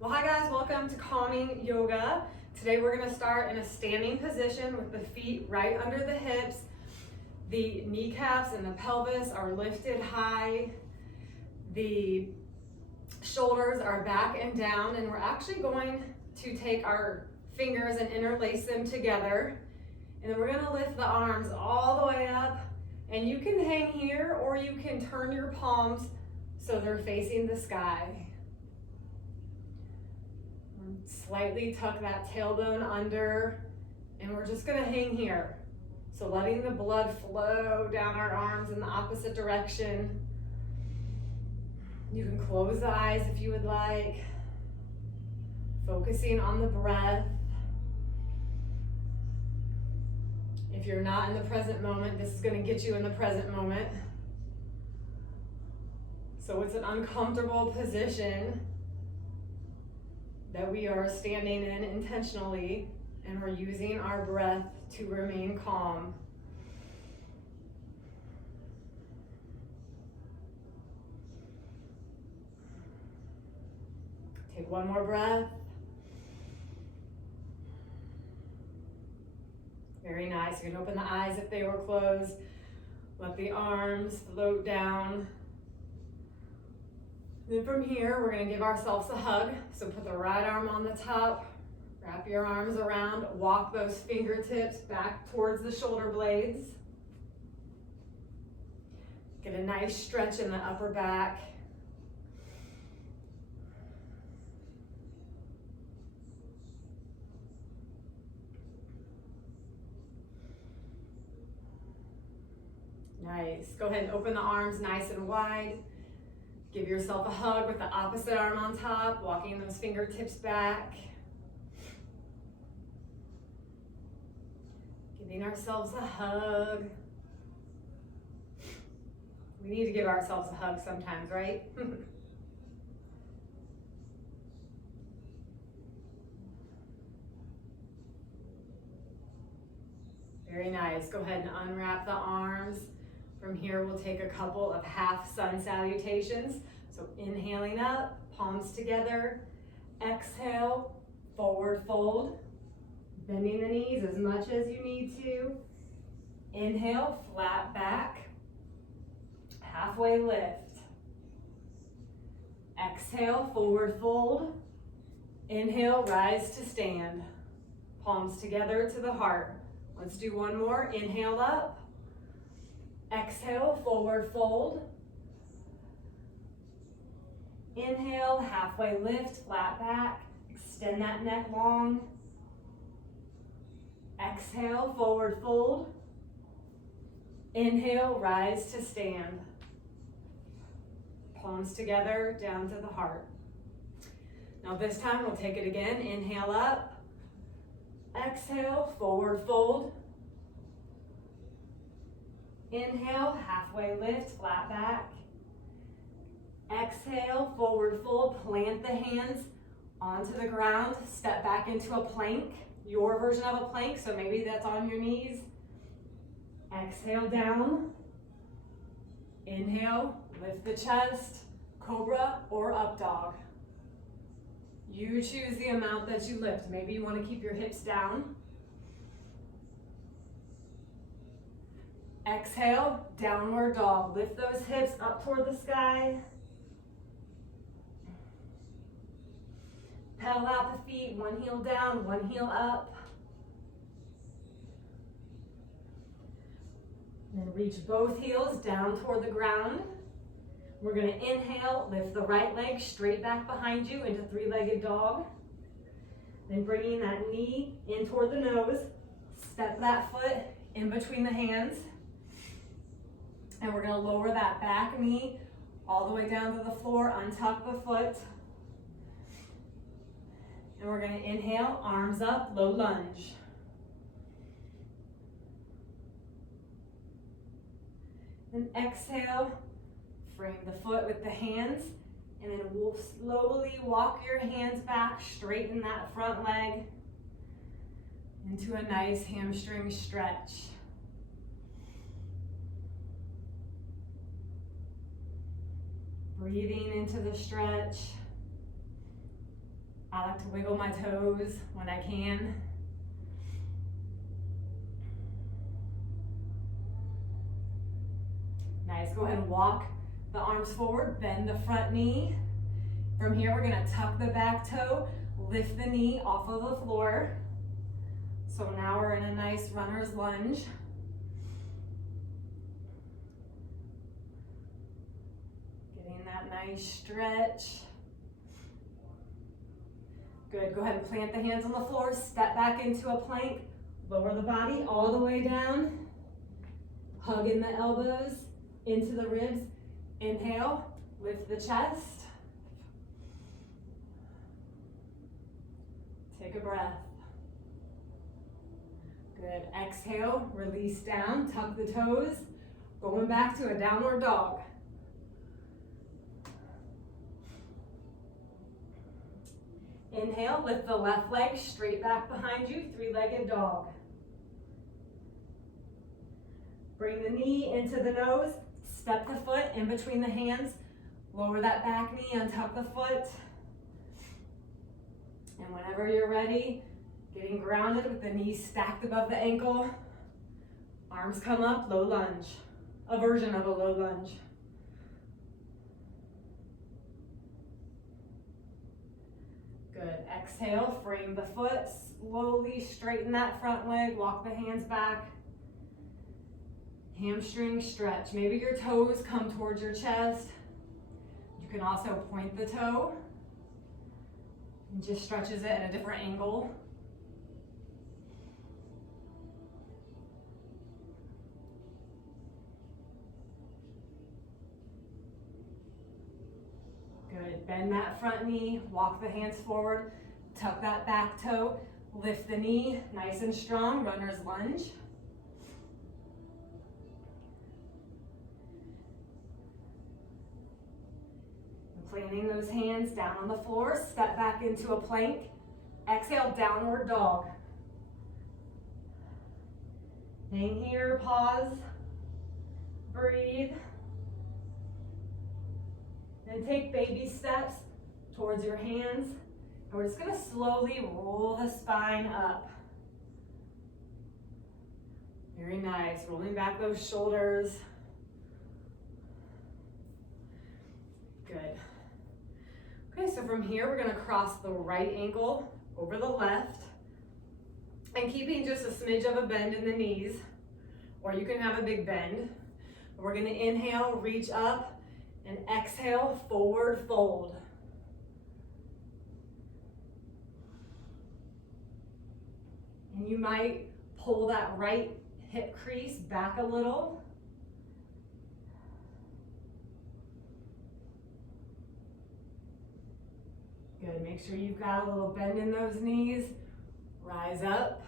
Well, hi guys, welcome to Calming Yoga. Today we're going to start in a standing position with the feet right under the hips. The kneecaps and the pelvis are lifted high. The shoulders are back and down, and we're actually going to take our fingers and interlace them together. And then we're going to lift the arms all the way up, and you can hang here or you can turn your palms so they're facing the sky. Slightly tuck that tailbone under, and we're just gonna hang here. So letting the blood flow down our arms in the opposite direction. You can close the eyes if you would like. Focusing on the breath. If you're not in the present moment, this is gonna get you in the present moment. So it's an uncomfortable position that we are standing in intentionally, and we're using our breath to remain calm. Take one more breath. Very nice. You can open the eyes if they were closed. Let the arms float down. Then from here, we're going to give ourselves a hug. So put the right arm on the top, wrap your arms around, walk those fingertips back towards the shoulder blades. Get a nice stretch in the upper back. Nice. Go ahead and open the arms nice and wide. Give yourself a hug with the opposite arm on top, walking those fingertips back. Giving ourselves a hug. We need to give ourselves a hug sometimes, right? Very nice. Go ahead and unwrap the arms. From here, we'll take a couple of half sun salutations. So inhaling up, palms together. Exhale, forward fold. Bending the knees as much as you need to. Inhale, flat back. Halfway lift. Exhale, forward fold. Inhale, rise to stand. Palms together to the heart. Let's do one more. Inhale up. Exhale, forward fold. Inhale, halfway lift, flat back. Extend that neck long. Exhale, forward fold. Inhale, rise to stand. Palms together, down to the heart. Now this time we'll take it again. Inhale up. Exhale, forward fold. Inhale, halfway lift, flat back. Exhale, forward fold, plant the hands onto the ground, step back into a plank, your version of a plank, so maybe that's on your knees. Exhale down. Inhale, lift the chest, cobra or up dog. You choose the amount that you lift. Maybe you want to keep your hips down. Exhale, downward dog. Lift those hips up toward the sky. Pedal out the feet, one heel down, one heel up. Then reach both heels down toward the ground. We're going to inhale, lift the right leg straight back behind you into three-legged dog. Then bringing that knee in toward the nose, step that foot in between the hands. And we're going to lower that back knee all the way down to the floor, untuck the foot. And we're going to inhale, arms up, low lunge. And exhale, frame the foot with the hands, and then we'll slowly walk your hands back, straighten that front leg into a nice hamstring stretch. Breathing into the stretch. I like to wiggle my toes when I can. Nice, go ahead and walk the arms forward, bend the front knee. From here, we're gonna tuck the back toe, lift the knee off of the floor. So now we're in a nice runner's lunge. Getting that nice stretch. Good, go ahead and plant the hands on the floor, step back into a plank, lower the body all the way down. Hug in the elbows into the ribs. Inhale, lift the chest. Take a breath. Good, exhale, release down, tuck the toes, going back to a downward dog. Inhale, lift the left leg straight back behind you, three-legged dog. Bring the knee into the nose, step the foot in between the hands, lower that back knee, untuck the foot. And whenever you're ready, getting grounded with the knees stacked above the ankle, arms come up, low lunge, a version of a low lunge. Good, exhale, frame the foot, slowly straighten that front leg, walk the hands back. Hamstring stretch, maybe your toes come towards your chest. You can also point the toe. And just stretches it at a different angle. Good, bend that front knee, walk the hands forward, tuck that back toe, lift the knee, nice and strong, runner's lunge. Planting those hands down on the floor, step back into a plank. Exhale, downward dog. Hang here, pause, breathe. Then take baby steps towards your hands. And we're just gonna slowly roll the spine up. Very nice, rolling back those shoulders. Good. Okay, so from here, we're gonna cross the right ankle over the left and keeping just a smidge of a bend in the knees, or you can have a big bend. We're gonna inhale, reach up, and exhale, forward fold. And you might pull that right hip crease back a little. Good, make sure you've got a little bend in those knees. Rise up.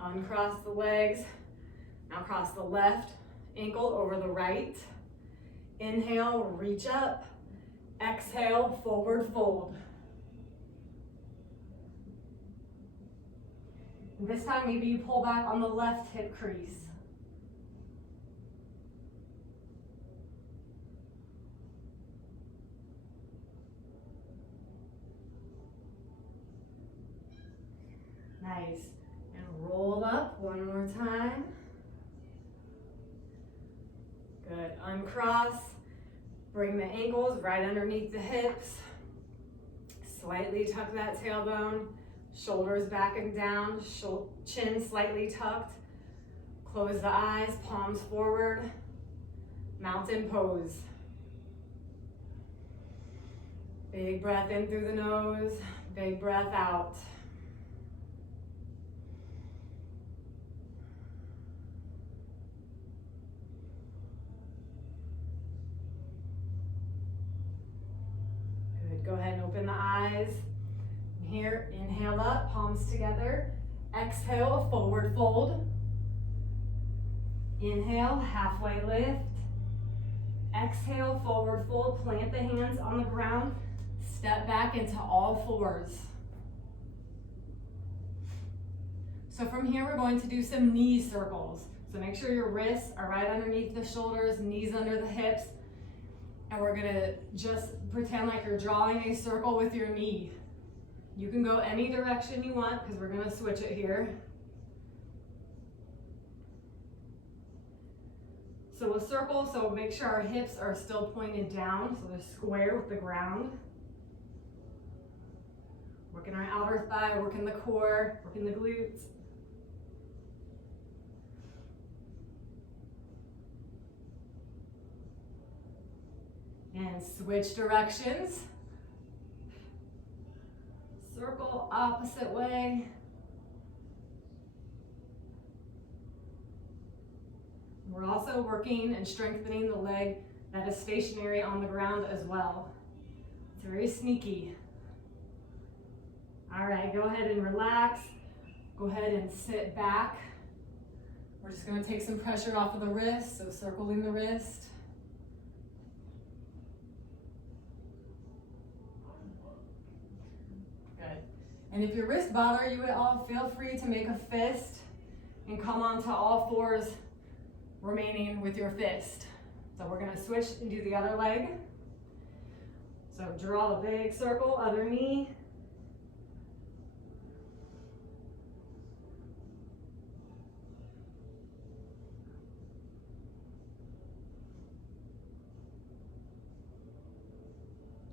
Uncross the legs. Now cross the left ankle over the right. Inhale, reach up. Exhale, forward fold. And this time, maybe you pull back on the left hip crease. Nice. And roll up one more time. Good. Uncross. Bring the ankles right underneath the hips. Slightly tuck that tailbone. Shoulders back and down. Chin slightly tucked. Close the eyes. Palms forward. Mountain pose. Big breath in through the nose. Big breath out. Go ahead and open the eyes. Here, inhale up, palms together. Exhale, forward fold. Inhale, halfway lift. Exhale, forward fold. Plant the hands on the ground. Step back into all fours. So from here, we're going to do some knee circles. So make sure your wrists are right underneath the shoulders, knees under the hips. And we're gonna just pretend like you're drawing a circle with your knee. You can go any direction you want because we're gonna switch it here. So a circle, so make sure our hips are still pointed down, so they're square with the ground. Working our outer thigh, working the core, working the glutes. And switch directions. Circle opposite way. We're also working and strengthening the leg that is stationary on the ground as well. It's very sneaky. All right, go ahead and relax. Go ahead and sit back. We're just gonna take some pressure off of the wrist, so circling the wrist. Good. And if your wrists bother you at all, feel free to make a fist and come onto all fours, remaining with your fist. So we're gonna switch and do the other leg. So draw a big circle, other knee.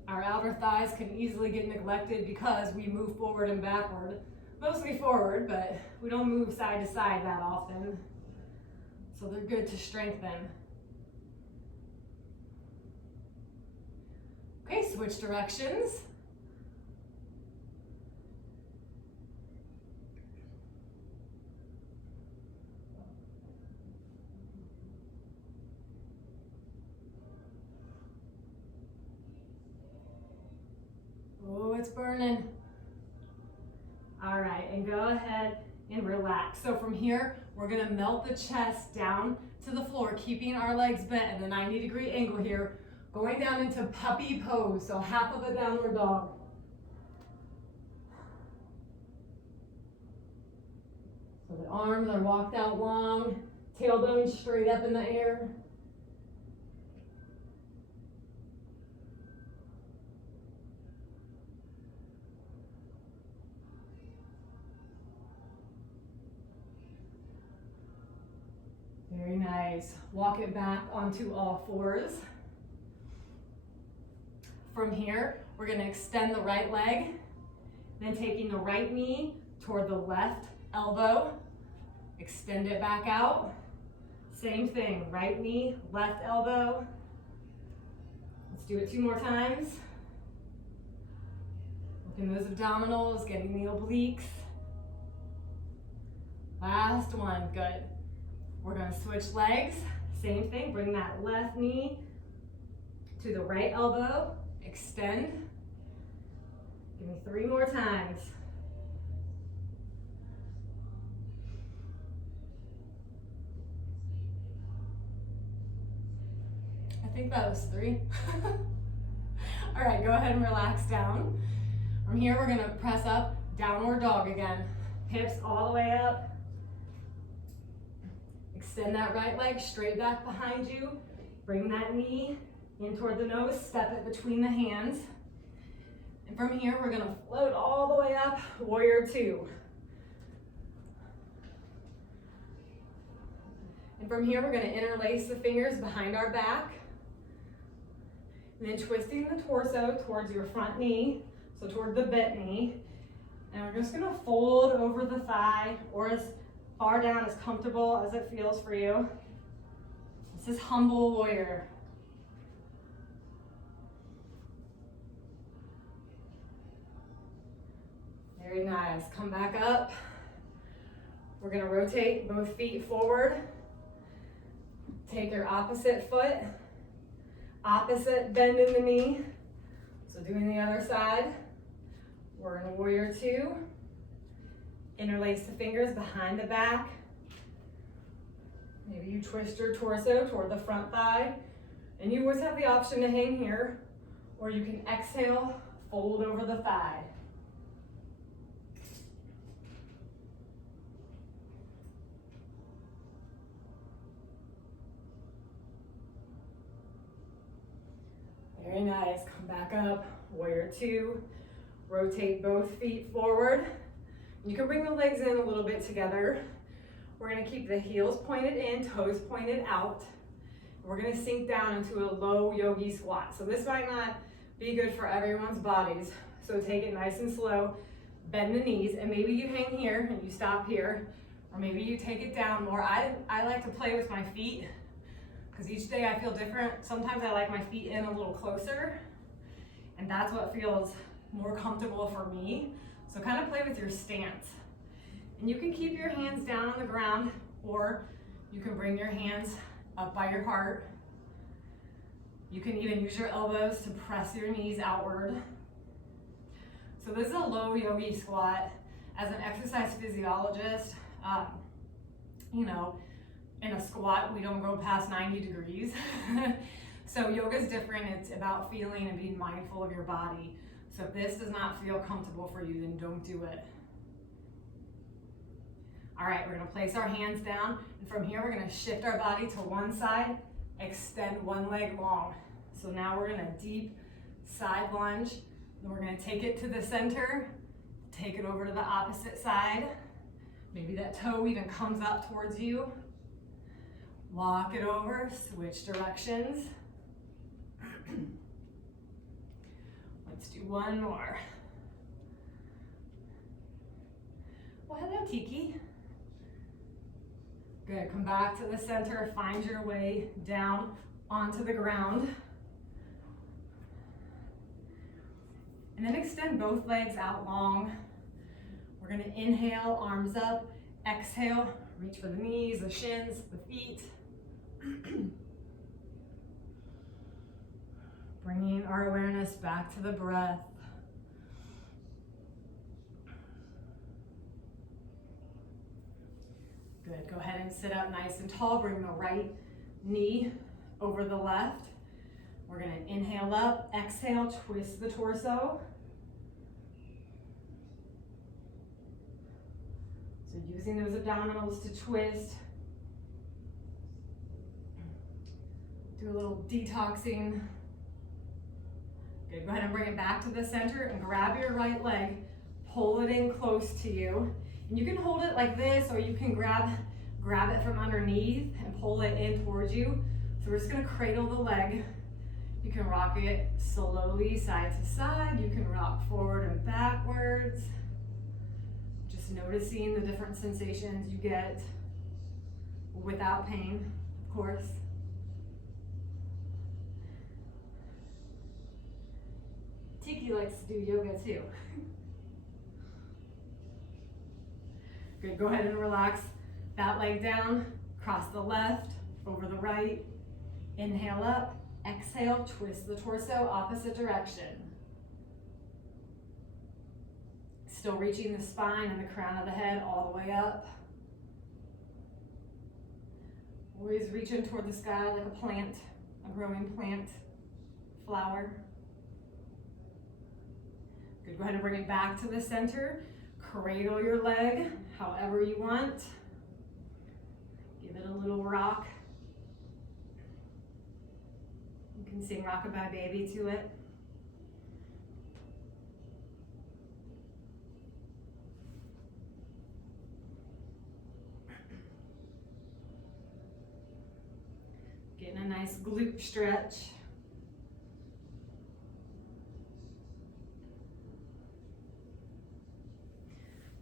Our outer thighs can easily get neglected because we move forward and backward. Mostly forward, but we don't move side to side that often. So they're good to strengthen. Okay, switch directions. Oh, it's burning. All right, and go ahead and relax. So from here, we're gonna melt the chest down to the floor, keeping our legs bent at a 90-degree angle here, going down into puppy pose, so half of a downward dog. So the arms are walked out long, tailbone straight up in the air. Very nice. Walk it back onto all fours. From here, we're gonna extend the right leg, then taking the right knee toward the left elbow, extend it back out. Same thing, right knee, left elbow. Let's do it 2 more times. Working those abdominals, getting the obliques. Last one, good. We're gonna switch legs, same thing, bring that left knee to the right elbow, extend. Give me 3 more times. I think that was 3. All right, go ahead and relax down. From here, we're gonna press up, downward dog again. Hips all the way up. Extend that right leg straight back behind you. Bring that knee in toward the nose, step it between the hands. And from here, we're gonna float all the way up, warrior 2. And from here, we're gonna interlace the fingers behind our back. And then twisting the torso towards your front knee, so toward the bent knee. And we're just gonna fold over the thigh, or as far down as comfortable as it feels for you. This is humble warrior. Very nice. Come back up. We're gonna rotate both feet forward. Take your opposite foot, opposite bend in the knee. So doing the other side. We're in warrior 2. Interlace the fingers behind the back. Maybe you twist your torso toward the front thigh. And you always have the option to hang here, or you can exhale, fold over the thigh. Very nice. Come back up. Warrior two. Rotate both feet forward. You can bring the legs in a little bit together. We're gonna keep the heels pointed in, toes pointed out. We're gonna sink down into a low yogi squat. So this might not be good for everyone's bodies. So take it nice and slow. Bend the knees, and maybe you hang here and you stop here, or maybe you take it down more. I like to play with my feet because each day I feel different. Sometimes I like my feet in a little closer, and that's what feels more comfortable for me. So kind of play with your stance. And you can keep your hands down on the ground, or you can bring your hands up by your heart. You can even use your elbows to press your knees outward. So this is a low yogi squat. As an exercise physiologist, you know, in a squat, we don't go past 90 degrees. So yoga is different. It's about feeling and being mindful of your body. So if this does not feel comfortable for you, then don't do it. All right, we're gonna place our hands down, and from here, we're gonna shift our body to one side, extend one leg long. So now we're in a deep side lunge. Then we're gonna take it to the center, take it over to the opposite side. Maybe that toe even comes up towards you. Walk it over, switch directions. Let's do one more. Well, hello, Tiki. Good, come back to the center, find your way down onto the ground. And then extend both legs out long. We're gonna inhale, arms up, exhale, reach for the knees, the shins, the feet. Bringing our awareness back to the breath. Good, go ahead and sit up nice and tall. Bring the right knee over the left. We're gonna inhale up, exhale, twist the torso. So using those abdominals to twist. Do a little detoxing. Good, go ahead and bring it back to the center and grab your right leg, pull it in close to you. And you can hold it like this, or you can grab it from underneath and pull it in towards you. So we're just gonna cradle the leg. You can rock it slowly side to side. You can rock forward and backwards. Just noticing the different sensations you get without pain, of course. Tiki likes to do yoga too. Good, go ahead and relax that leg down, cross the left, over the right, inhale up, exhale, twist the torso, opposite direction. Still reaching the spine and the crown of the head all the way up. Always reaching toward the sky like a plant, a growing plant, flower. Good, go ahead and bring it back to the center. Cradle your leg however you want. Give it a little rock. You can sing Rockabye Baby to it. Getting a nice glute stretch.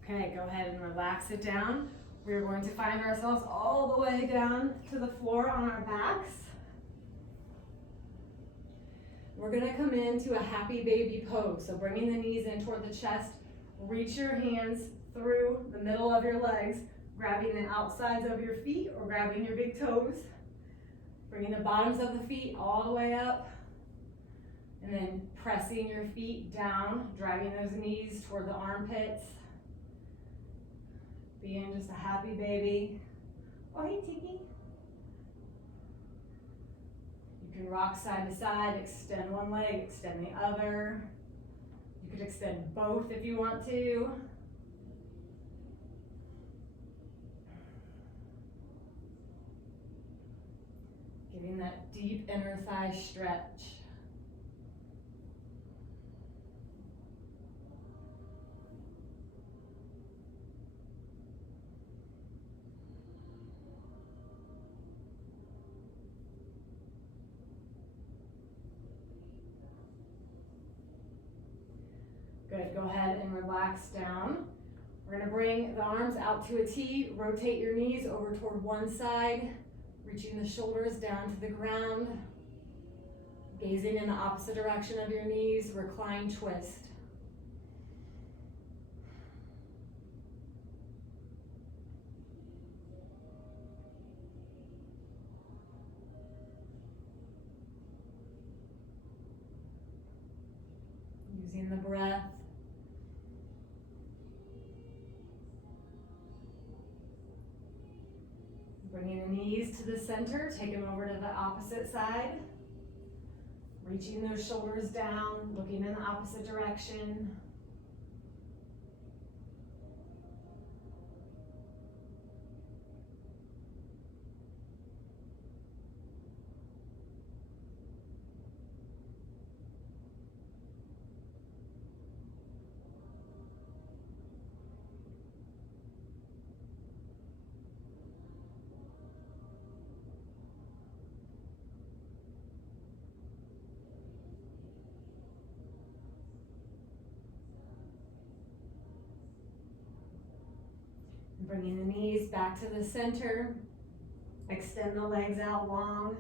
Okay, go ahead and relax it down. We're going to find ourselves all the way down to the floor on our backs. We're gonna come into a happy baby pose. So bringing the knees in toward the chest, reach your hands through the middle of your legs, grabbing the outsides of your feet or grabbing your big toes. Bringing the bottoms of the feet all the way up. And then pressing your feet down, driving those knees toward the armpits. Being just a happy baby. Oh, hey, Tiki. You can rock side to side, extend one leg, extend the other. You could extend both if you want to. Giving that deep inner thigh stretch. 3, 2, 1. Good, go ahead and relax down. We're gonna bring the arms out to a T, rotate your knees over toward one side, reaching the shoulders down to the ground, gazing in the opposite direction of your knees, recline twist. Using the breath. Bringing the knees to the center, take them over to the opposite side. Reaching those shoulders down, looking in the opposite direction. Bringing the knees back to the center. Extend the legs out long.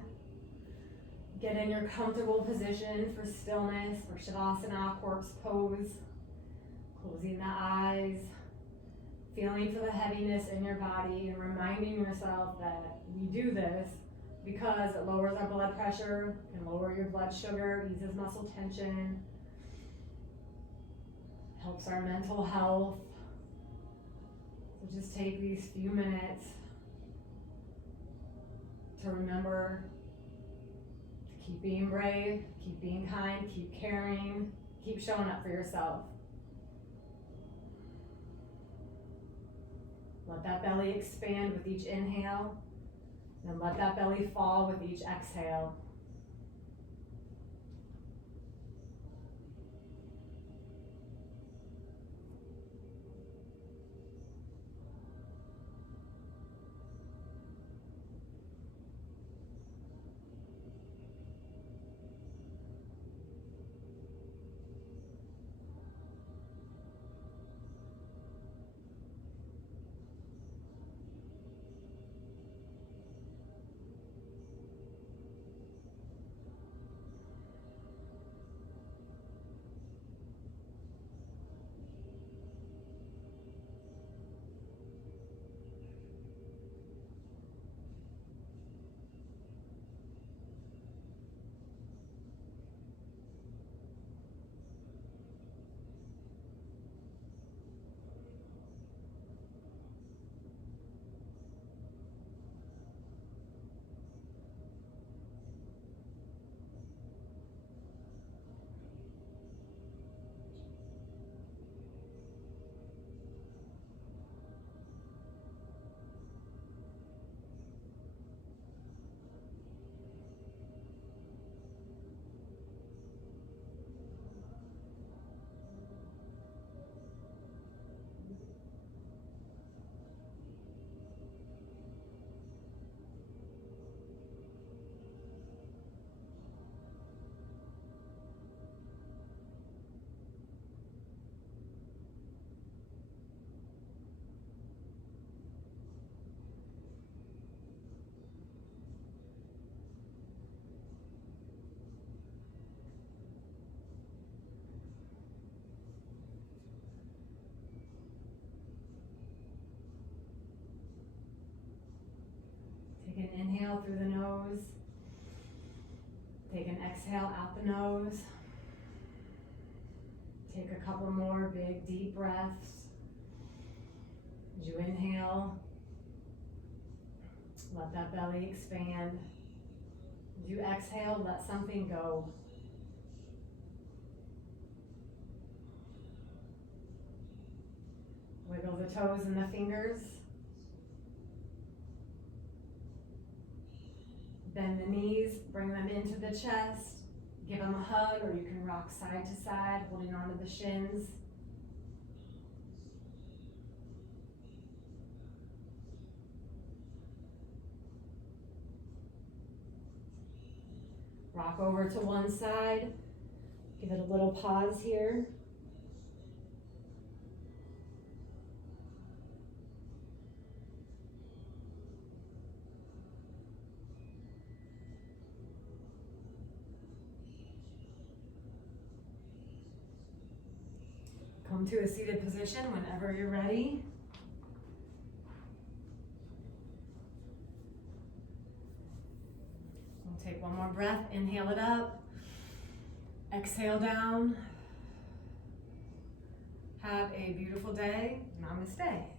Get in your comfortable position for stillness, for Shavasana, corpse pose. Closing the eyes. Feeling for the heaviness in your body and reminding yourself that we do this because it lowers our blood pressure, can lower your blood sugar, eases muscle tension, helps our mental health. So just take these few minutes to remember to keep being brave, keep being kind, keep caring, keep showing up for yourself. Let that belly expand with each inhale, and let that belly fall with each exhale. Take an inhale through the nose. Take an exhale out the nose. Take a couple more big deep breaths. As you inhale, let that belly expand. As you exhale, let something go. Wiggle the toes and the fingers. Bend the knees, bring them into the chest. Give them a hug, or you can rock side to side, holding onto the shins. Rock over to one side. Give it a little pause here. Come to a seated position whenever you're ready. We'll take one more breath, inhale it up, exhale down. Have a beautiful day. Namaste.